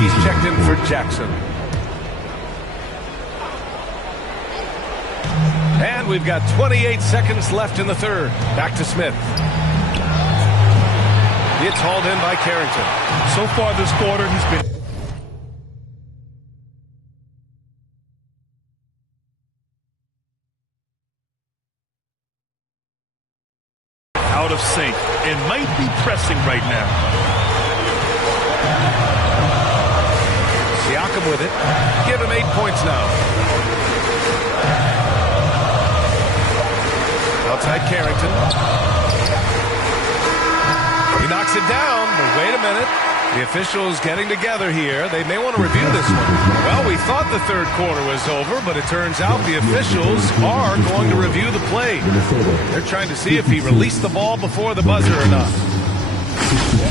He's checked in for Jackson. And we've got 28 seconds left in the third. Back to Smith. It's hauled in by Carrington. So far this quarter, he's been out of sync and might be pressing right now. Siakam with it. Give him 8 points now. Outside Carrington. He knocks it down, but wait a minute. The officials getting together here. They may want to review this one. Well, we thought the third quarter was over, but it turns out the officials are going to review the play. They're trying to see if he released the ball before the buzzer or not.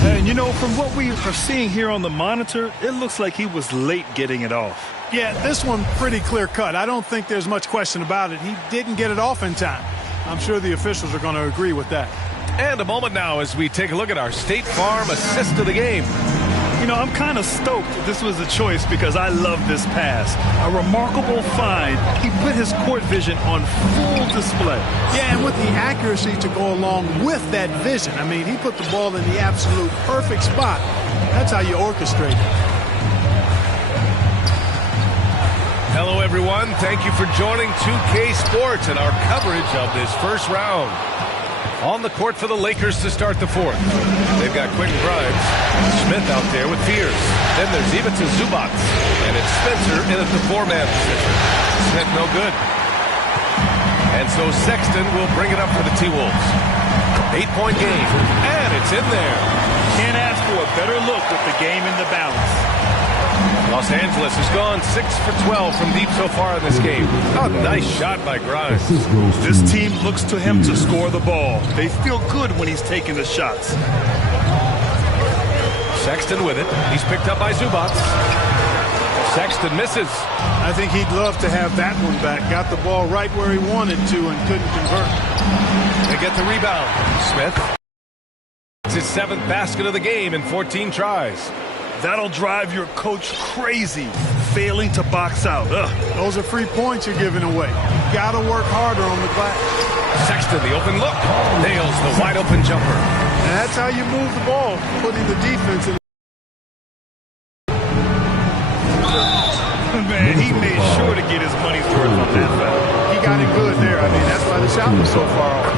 And, you know, from what we are seeing here on the monitor, it looks like he was late getting it off. Yeah, this one pretty clear cut. I don't think there's much question about it. He didn't get it off in time. I'm sure the officials are going to agree with that. And a moment now as we take a look at our State Farm assist of the game. You know, I'm kind of stoked this was a choice because I love this pass. A remarkable find. He put his court vision on full display. Yeah, and with the accuracy to go along with that vision. I mean, he put the ball in the absolute perfect spot. That's how you orchestrate it. Hello, everyone. Thank you for joining 2K Sports and our coverage of this first round. On the court for the Lakers to start the fourth. They've got Quentin Grimes, Smith out there with Fears. Then there's Ivica Zubac, and it's Spencer in at the four-man position. Smith no good. And so Sexton will bring it up for the T-Wolves. 8-point game, and it's in there. Can't ask for a better look with the game in the balance. Los Angeles has gone 6 for 12 from deep so far in this game. Oh, nice shot by Grimes. This team looks to him to score the ball. They feel good when he's taking the shots. Sexton with it. He's picked up by Zubac. Sexton misses. I think he'd love to have that one back. Got the ball right where he wanted to and couldn't convert. They get the rebound. Smith. It's his 7th basket of the game in 14 tries. That'll drive your coach crazy, failing to box out. Ugh. Those are free points you're giving away. Got to work harder on the glass. Sexton, the open look. Nails the wide open jumper. And that's how you move the ball, putting the defense in. Man, he made sure to get his money's worth on that foul. He got it good there. I mean, that's why the shot was so far off.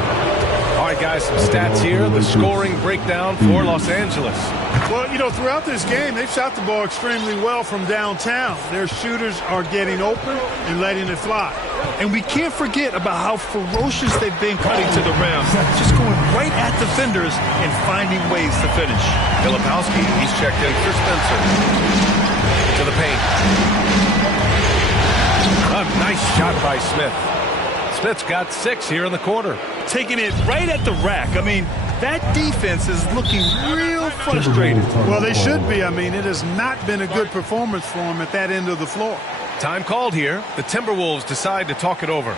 All right, guys, some stats here. The scoring breakdown for Los Angeles. Well, you know, throughout this game, they've shot the ball extremely well from downtown. Their shooters are getting open and letting it fly. And we can't forget about how ferocious they've been cutting to the rim. Just going right at defenders and finding ways to finish. Filipowski, he's checked in for Spencer. To the paint. A nice shot by Smith. Smith's got 6 here in the quarter. Taking it right at the rack. I mean, that defense is looking real frustrated. Well, they should be. I mean, it has not been a good performance for them at that end of the floor. Time called here. The Timberwolves decide to talk it over.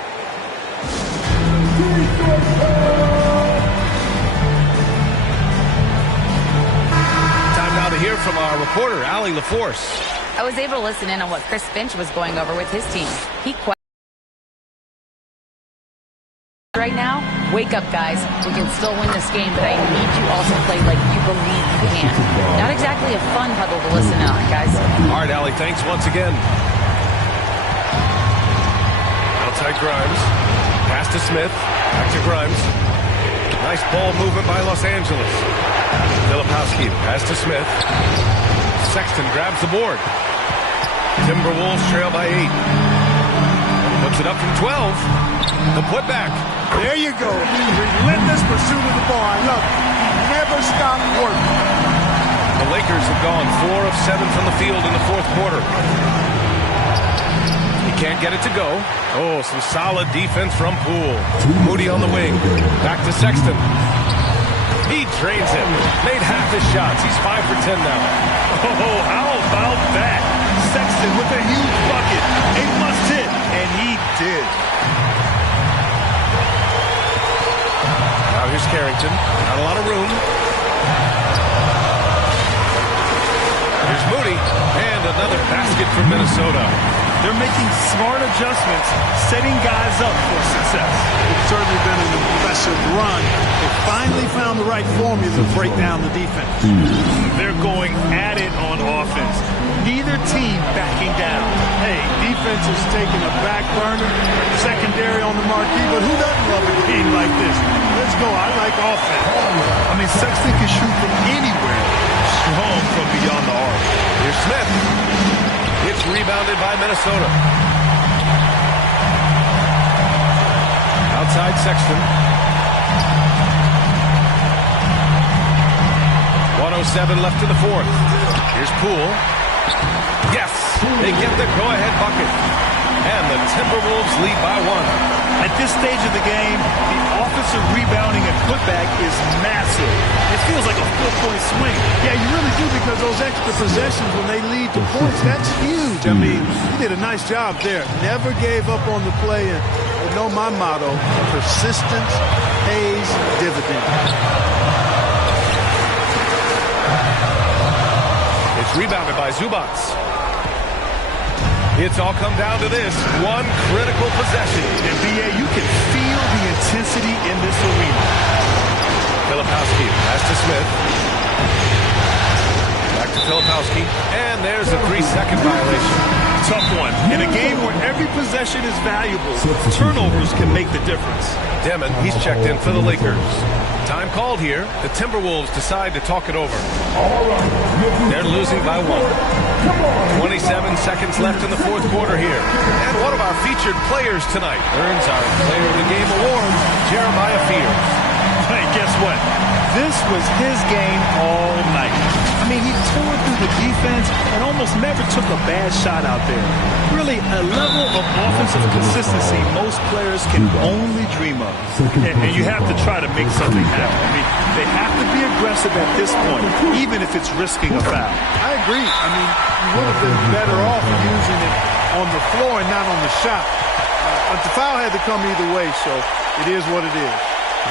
Time now to hear from our reporter, Allie LaForce. I was able to listen in on what Chris Finch was going over with his team. He right now, wake up, guys. We can still win this game, but I need you all to play like you believe you can. Not exactly a fun huddle to listen on, guys. All right, Allie, thanks once again. Outside Grimes. Pass to Smith. Back to Grimes. Nice ball movement by Los Angeles. Filipowski. Pass to Smith. Sexton grabs the board. Timberwolves trail by 8. Puts it up from 12. The putback. There you go. Relentless pursuit of the ball. I love it. He never stopped working. The Lakers have gone 4 of 7 from the field in the fourth quarter. He can't get it to go. Oh, some solid defense from Poole. Moody on the wing. Back to Sexton. He drains him. Made half his shots. He's 5 for 10 now. Oh, how about that? Sexton with a huge bucket. A must hit. And he did. Now here's Carrington. Not a lot of room. Here's Moody. for Minnesota. They're making smart adjustments, setting guys up for success. It's certainly been an impressive run. They finally found the right formula to break down the defense. They're going at it on offense. Neither team backing down. Hey, defense is taking a back burner, secondary on the marquee, but who doesn't love a game like this? Let's go. I like offense. I mean, Sexton can shoot from anywhere, strong from beyond the arc. Here's Smith. It's rebounded by Minnesota. Outside Sexton. 1:07 left in the fourth. Here's Poole. Yes, they get the go-ahead bucket. And the Timberwolves lead by 1. At this stage of the game, the offensive rebounding and putback is massive. It feels like a 4-point swing. Yeah, you really do, because those extra possessions when they lead to points, that's huge. I mean, he did a nice job there. Never gave up on the play. And you know my motto, persistence pays dividends. It's rebounded by Zubac. It's all come down to this one critical possession. And B.A., you can feel the intensity in this arena. Filipowski pass to Smith. Back to Filipowski. And there's a 3-second violation. Tough one. In a game where every possession is valuable, turnovers can make the difference. Demon, he's checked in for the Lakers. Time called here. The Timberwolves decide to talk it over. They're losing by 1. 27 seconds left in the fourth quarter here. And one of our featured players tonight earns our Player of the Game award, Jeremiah Fears. Hey, guess what? This was his game all night. I mean, he tore through the defense and almost never took a bad shot out there. Really, a level of offensive consistency most players can only dream of. And you have to try to make something happen. I mean, they have to be aggressive at this point, even if it's risking a foul. I agree. I mean, you would have been better off using it on the floor and not on the shot. But the foul had to come either way, so it is what it is.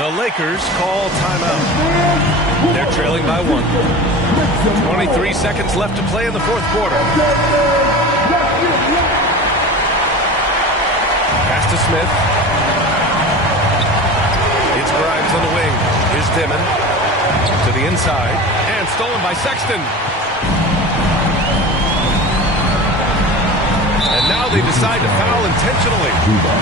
The Lakers call timeout. They're trailing by 1. 23 seconds left to play in the fourth quarter. Pass to Smith. It's Grimes on the wing. Here's Dimon to the inside. And stolen by Sexton. And now they decide to foul intentionally.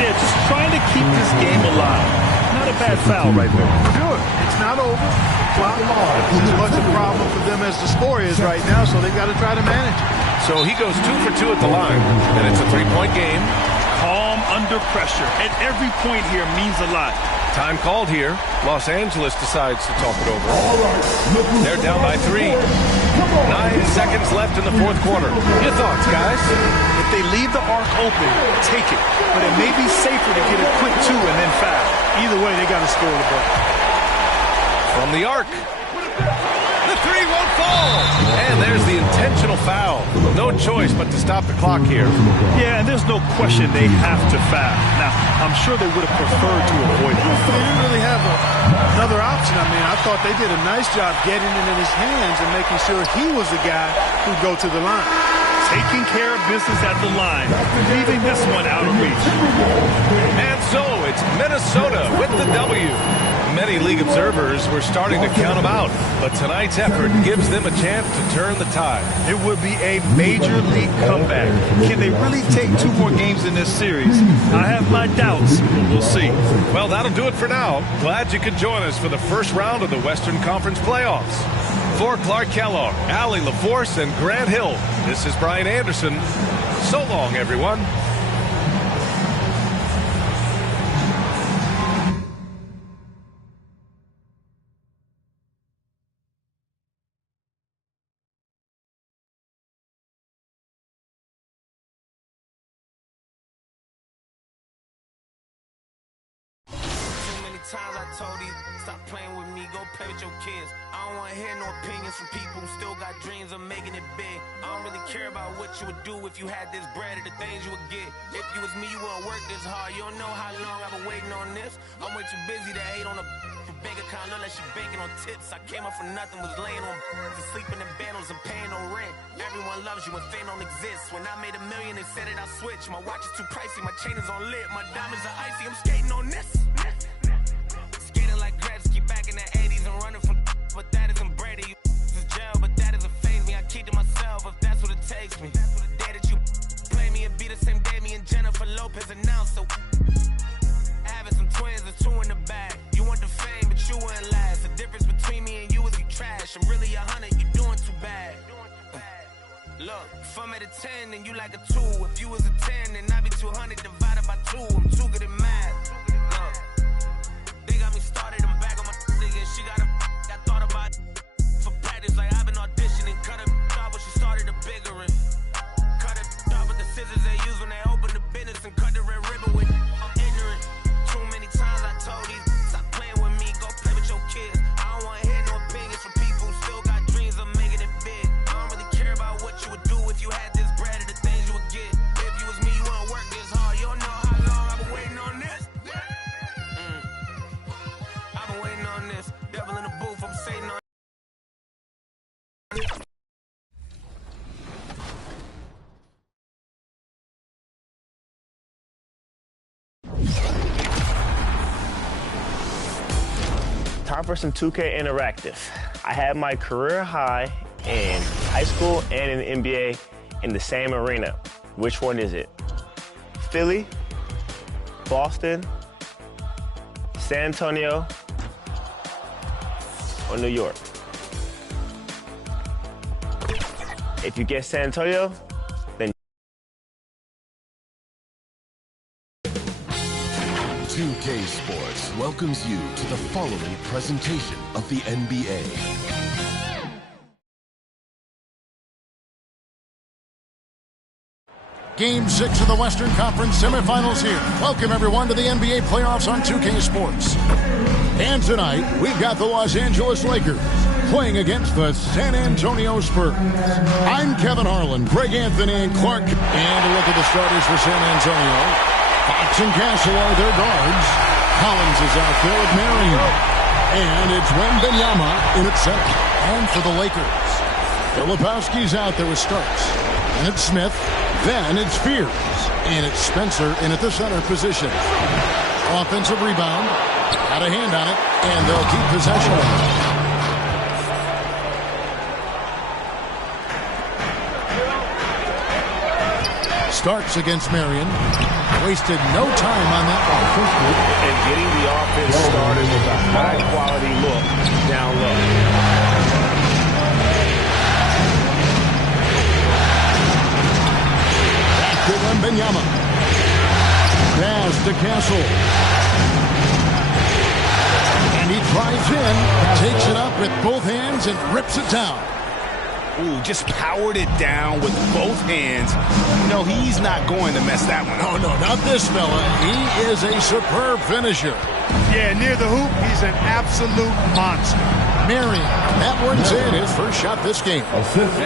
Yeah, just trying to keep this game alive. Not a bad foul right there. Good. It's not over. Clock is as much a problem for them as the score is right now, so they've got to try to manage it. So he goes 2 for 2 at the line, and it's a 3-point game. Calm under pressure, and every point here means a lot. Time called here. Los Angeles decides to talk it over. They're down by 3. 9 seconds left in the fourth quarter. Your thoughts, guys? If they leave the arc open, take it. But it may be safer to get a quick 2 and then foul. Either way, they got to score the ball. From the arc. The 3 won't fall. And there's the intentional foul. No choice but to stop the clock here. Yeah, and there's no question they have to foul. Now, I'm sure they would have preferred to avoid it. They didn't really have another option. I mean, I thought they did a nice job getting it in his hands and making sure he was the guy who'd go to the line. Taking care of business at the line, leaving this one out of reach. And so it's Minnesota with the W. Many league observers were starting to count them out, but tonight's effort gives them a chance to turn the tide. It would be a major league comeback. Can they really take 2 more games in this series? I have my doubts, but we'll see. Well, that'll do it for now. Glad you could join us for the first round of the Western Conference playoffs. For Clark Kellogg, Allie LaForce, and Grant Hill, this is Brian Anderson. So long, everyone. Times I told you, stop playing with me, go play with your kids. I don't wanna hear no opinions from people who still got dreams of making it big. I don't really care about what you would do if you had this bread or the things you would get. If you was me, you wouldn't work this hard. You don't know how long I've been waiting on this. I'm way too busy to hate on a bank account, look like she banking on tips. I came up for nothing, was laying on to sleeping in bundles and paying no rent. everyone loves you when fame don't exist. When I made $1 million, they said that I switched. My watch is too pricey, my chain is on lit. My diamonds are icy, I'm skating on this. Skating like Gretzky back in the 80s and running from but that isn't Brady. This is jail, but that doesn't faze me. I keep to myself if that's what it takes me. The day that you play me, it be the same day me and Jennifer Lopez announced. So having some twins, there's 2 in the bag. You want the fame, but you wouldn't last. The difference between me and you is you trash. I'm really 100, you doing too bad. Look, if I'm at a 10, then you like a 2. If you was a 10, then I'd be 200 divided by 2. I'm too good at math. Look, they got me started, I'm back on my again. She got a I thought about for practice, like I've been auditioning. Cut it off when she started a bigger one. Cut it off with the scissors they use when they open the business and cut the red ribbon with. I'm ignorant. Too many times I told these stop playing with me, go play with your kids. I don't want to hear no opinions from people who still got dreams of making it big. I don't really care about what you would do if you had this bread or the things you would get. If you was me, you wouldn't work this hard. You don't know how long I've been waiting on this. I've been waiting on this. Devil in the booth, I'm Satan on. Time for some 2K Interactive. I had my career high in high school and in the NBA in the same arena. Which one is it? Philly, Boston, San Antonio, or New York? If you get San Antonio, then 2K Sports welcomes you to the following presentation of the NBA. Game 6 of the Western Conference semifinals here. Welcome, everyone, to the NBA playoffs on 2K Sports. And tonight, we've got the Los Angeles Lakers playing against the San Antonio Spurs. I'm Kevin Harlan, Greg Anthony, and Clark. And a look at the starters for San Antonio. Fox and Castle are their guards. Collins is out there with Marion. And it's Wembanyama in at center. And for the Lakers, Filipowski's out there with Starks. And it's Smith. Then it's Fears. And it's Spencer in at the center position. Offensive rebound. Got a hand on it. And they'll keep possession of it. Starks against Marion. Wasted no time on that one. And getting the offense started with a high-quality look down low. Back to Wembanyama. Pass to Castle. And he drives in, takes it up with both hands, and rips it down. Ooh, just powered it down with both hands. No, he's not going to mess that one up. Oh, no, not this fella. He is a superb finisher. Yeah, near the hoop, he's an absolute monster. Marion, that one's in his first shot this game.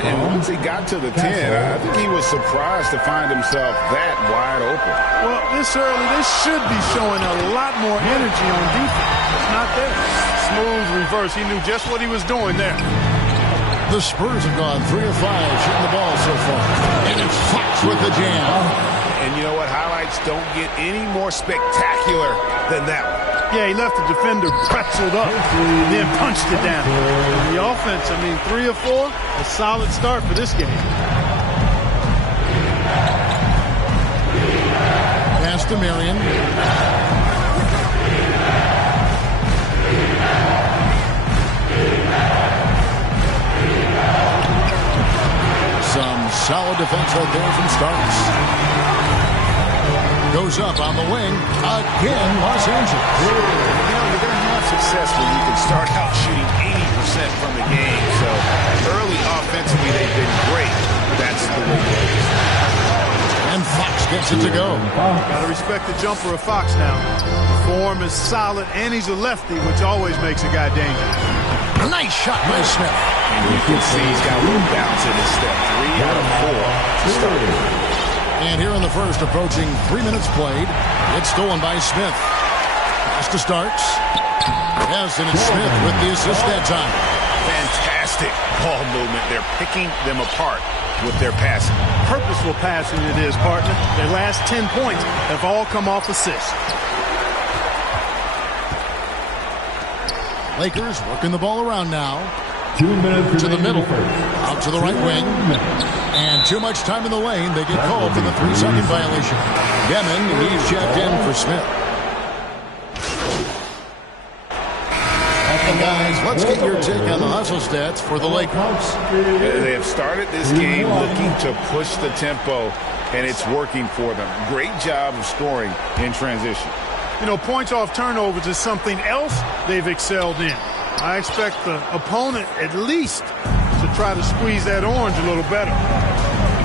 And once he got to the 10, I think he was surprised to find himself that wide open. Well, this early, they should be showing a lot more energy on defense. It's not there. Smooth reverse. He knew just what he was doing there. The Spurs have gone 3 of 5 shooting the ball so far. And it's Fox with the jam. And you know what? Highlights don't get any more spectacular than that one. Yeah, he left the defender pretzeled up and then punched it down. The offense, 3 of 4, a solid start for this game. Pass to Marion. Some solid defense right there from Starks. Goes up on the wing. Again, Los Angeles. You're going to have success when you can start out shooting 80% from the game. So early offensively, they've been great. That's the way it is. And Fox gets it to go. Got to respect the jumper of Fox now. The form is solid, and he's a lefty, which always makes a guy dangerous. Nice shot by Smith. And you can see he's got a little bounce in his step. 3 out of 4 to start it. And here in the first, approaching 3 minutes played, it's stolen by Smith. Pass to Starks. Yes, and it's Smith with the assist that time. Fantastic ball movement. They're picking them apart with their passing. Purposeful passing it is, partner. Their last 10 points have all come off assists. Lakers working the ball around now. 2 minutes to the middle, first. out to the right wing, and too much time in the lane. They get called for the 3-second violation. Yemen, he's checked in for Smith. And guys, let's get your take on the hustle stats for the Lakers. They have started this game looking to push the tempo, and it's working for them. Great job of scoring in transition. You know, points off turnovers is something else they've excelled in. I expect the opponent at least to try to squeeze that orange a little better.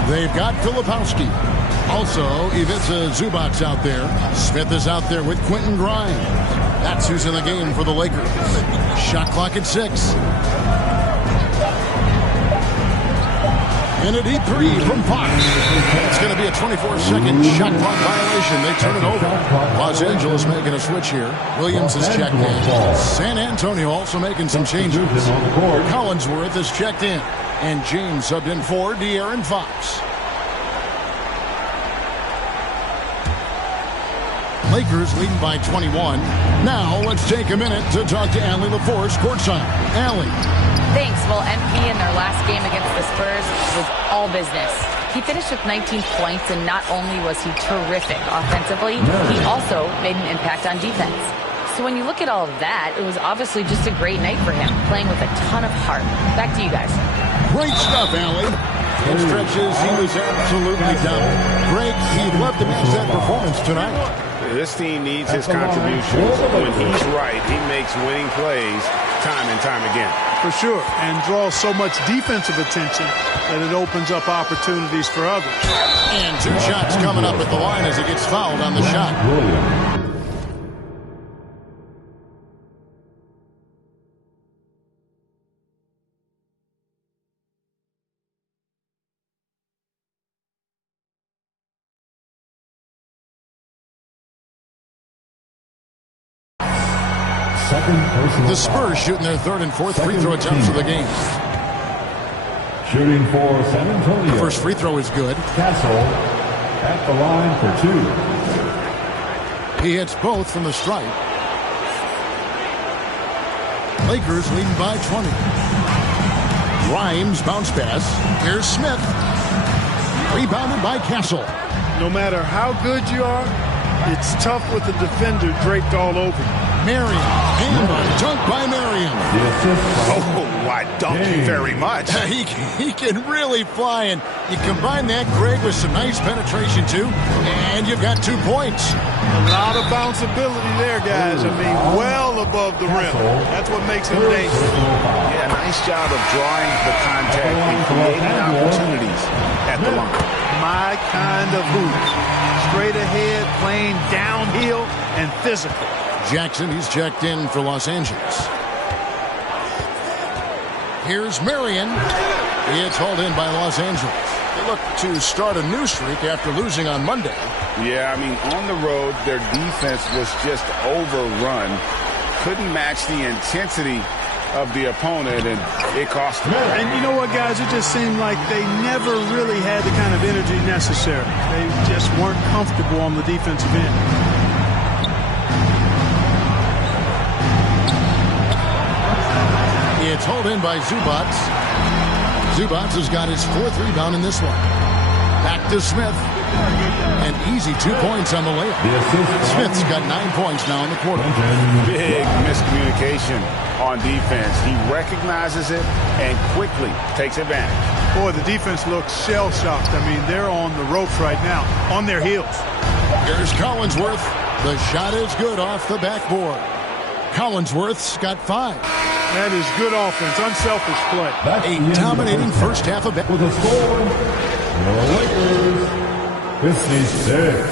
They've got Filipowski. Also, Ivica Zubac's out there. Smith is out there with Quentin Grimes. That's who's in the game for the Lakers. Shot clock at 6. And a deep three from Fox. It's going to be a 24-second shot clock violation. They turn it over. Los Angeles making a switch here. Williams is checked in. San Antonio also making some changes. Collinsworth is checked in. And James subbed in for De'Aaron Fox. Lakers leading by 21. Now let's take a minute to talk to Allie LaForce courtside. Allie. Thanks. Well, MP in their last game against the Spurs was all business. He finished with 19 points, and not only was he terrific offensively, he also made an impact on defense. So when you look at all of that, it was obviously just a great night for him, playing with a ton of heart. Back to you guys. Great stuff, Allie. In stretches, he was absolutely dominant. Greg, he loved to match that performance tonight. This team needs his contributions. When he's right, he makes winning plays time and time again. For sure, and draws so much defensive attention that it opens up opportunities for others. And 2 shots coming up at the line as he gets fouled on the shot. The Spurs shooting their 3rd and 4th free throw attempts of the game. Shooting for San Antonio. The first free throw is good. Castle at the line for 2. He hits both from the stripe. Lakers leading by 20. Grimes bounce pass. Here's Smith. Rebounded by Castle. No matter how good you are, it's tough with the defender draped all over you. Marion, handball, dunk by Marion. Oh, I dunk you very much. He can really fly, and you combine that, Greg, with some nice penetration, too, and you've got 2 points. A lot of bounceability there, guys. I mean, well above the rim. That's what makes him dangerous. Yeah, nice job of drawing the contact and creating opportunities at the line. My kind of hoop. Straight ahead, playing downhill, and physical. Jackson, he's checked in for Los Angeles. Here's Marion. It's hauled in by Los Angeles. They look to start a new streak after losing on Monday. Yeah, I mean, on the road, their defense was just overrun. Couldn't match the intensity of the opponent, and it cost them. And you know what, guys? It just seemed like they never really had the kind of energy necessary. They just weren't comfortable on the defensive end. It's hauled in by Zubats. Zubats has got his 4th rebound in this one. Back to Smith. An easy 2 points on the layup. Smith's got 9 points now in the quarter. Big miscommunication on defense. He recognizes it and quickly takes advantage. Boy, the defense looks shell-shocked. I mean, they're on the ropes right now, on their heels. Here's Collinsworth. The shot is good off the backboard. Collinsworth's got 5. That is good offense, unselfish play. A dominating first half of it. With a score, the Lakers 56,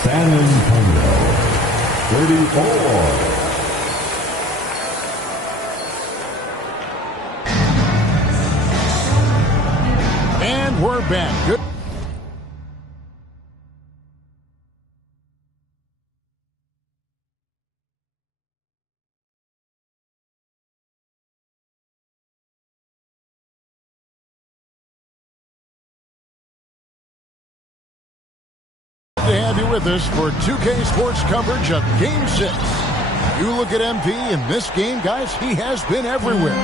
San Antonio 34. And we're back. Good. have you with us for 2K Sports coverage of Game 6. You look at MP in this game, guys, he has been everywhere.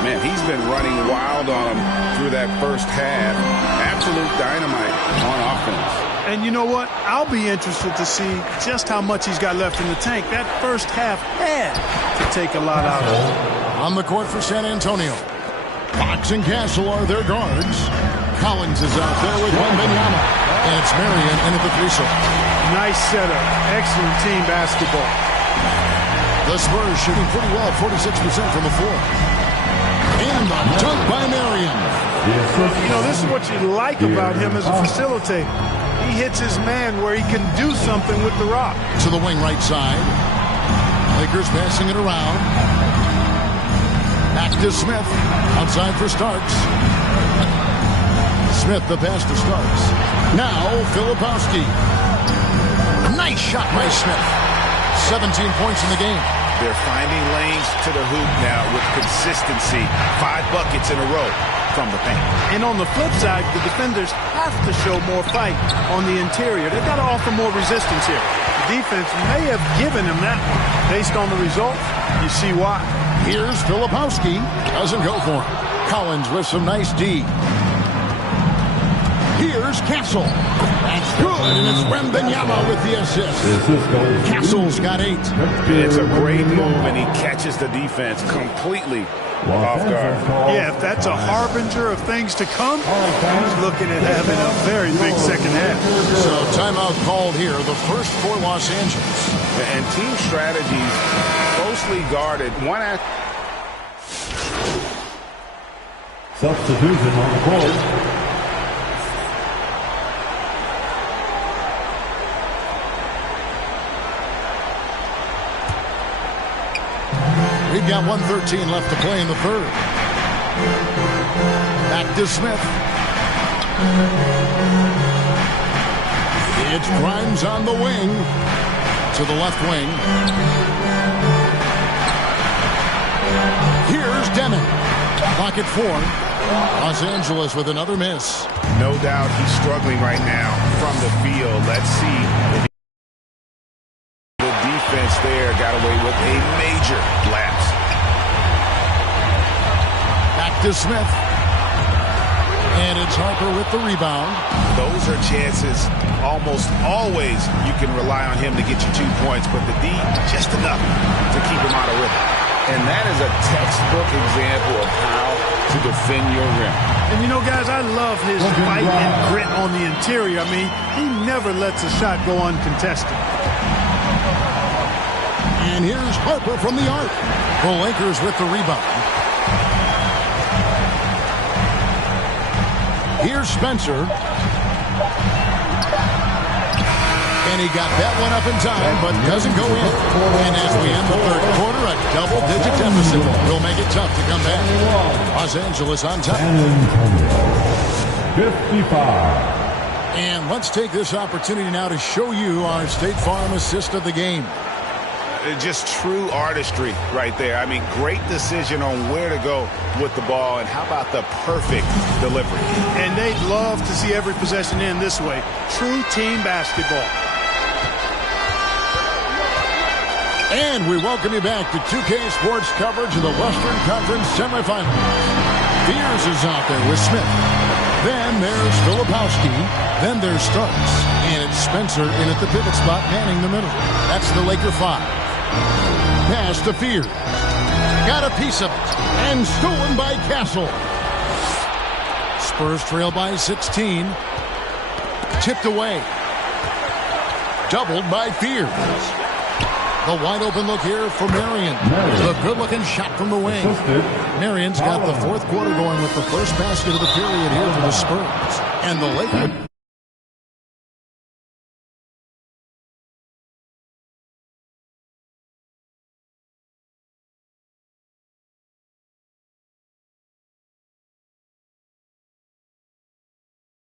Man, he's been running wild on him through that first half. Absolute dynamite on offense. And you know what? I'll be interested to see just how much he's got left in the tank. That first half had to take a lot out of him. On the court for San Antonio, Fox and Castle are their guards. Collins is out there with Wembanyama. And it's Marion in at the threesome. Nice setup. Excellent team basketball. The Spurs shooting pretty well, 46% from the floor. And a dunk by Marion. You know, this is what you like about him as a facilitator. He hits his man where he can do something with the rock. To the wing right side. Lakers passing it around. Back to Smith. Outside for Starks. Smith, the pass to Starks. Now, Filipowski. Nice shot by Smith. 17 points in the game. They're finding lanes to the hoop now with consistency. 5 buckets in a row from the paint. And on the flip side, the defenders have to show more fight on the interior. They've got to offer more resistance here. The defense may have given him that one. Based on the result, you see why. Here's Filipowski. Doesn't go for him. Collins with some nice D. Here's Castle. That's good, and it's Wembanyama with the assist. Castle's got 8. It's a great move, and he catches the defense completely off guard. Yeah, if that's a harbinger of things to come, he's looking at having a very big second half. So timeout called here, the first for Los Angeles. And team strategies closely guarded. Substitution on the court. We've got 1:13 left to play in the third. Back to Smith. It's Grimes on the wing. To the left wing. Here's Deming. Clock at 4. Los Angeles with another miss. No doubt he's struggling right now from the field. Let's see if the defense there got away with a major lapse. Back to Smith. And it's Harper with the rebound. Those are chances almost always you can rely on him to get you 2 points, but the D, just enough to keep him out of rhythm. And that is a textbook example of how to defend your rim. And you know, guys, I love his fight and grit on the interior. I mean, he never lets a shot go uncontested. And here's Harper from the arc. The Lakers with the rebound. Here's Spencer. And he got that one up in time, but doesn't go in. And as we end the third quarter, a double-digit deficit will make it tough to come back. Los Angeles on top. 55. And let's take this opportunity now to show you our State Farm assist of the game. Just true artistry right there. I mean, great decision on where to go with the ball, and how about the perfect delivery? And they'd love to see every possession end this way. True team basketball. And we welcome you back to 2K Sports coverage of the Western Conference semifinals. Fears is out there with Smith. Then there's Filipowski. Then there's Starks. And it's Spencer in at the pivot spot, manning the middle. That's the Laker 5. Pass to Fears. Got a piece of it. And stolen by Castle. Spurs trail by 16. Tipped away. Doubled by Fears. The wide open look here for Marion. The good looking shot from the wing. Marion's got the fourth quarter going with the first basket of the period here for the Spurs. And the Lakers.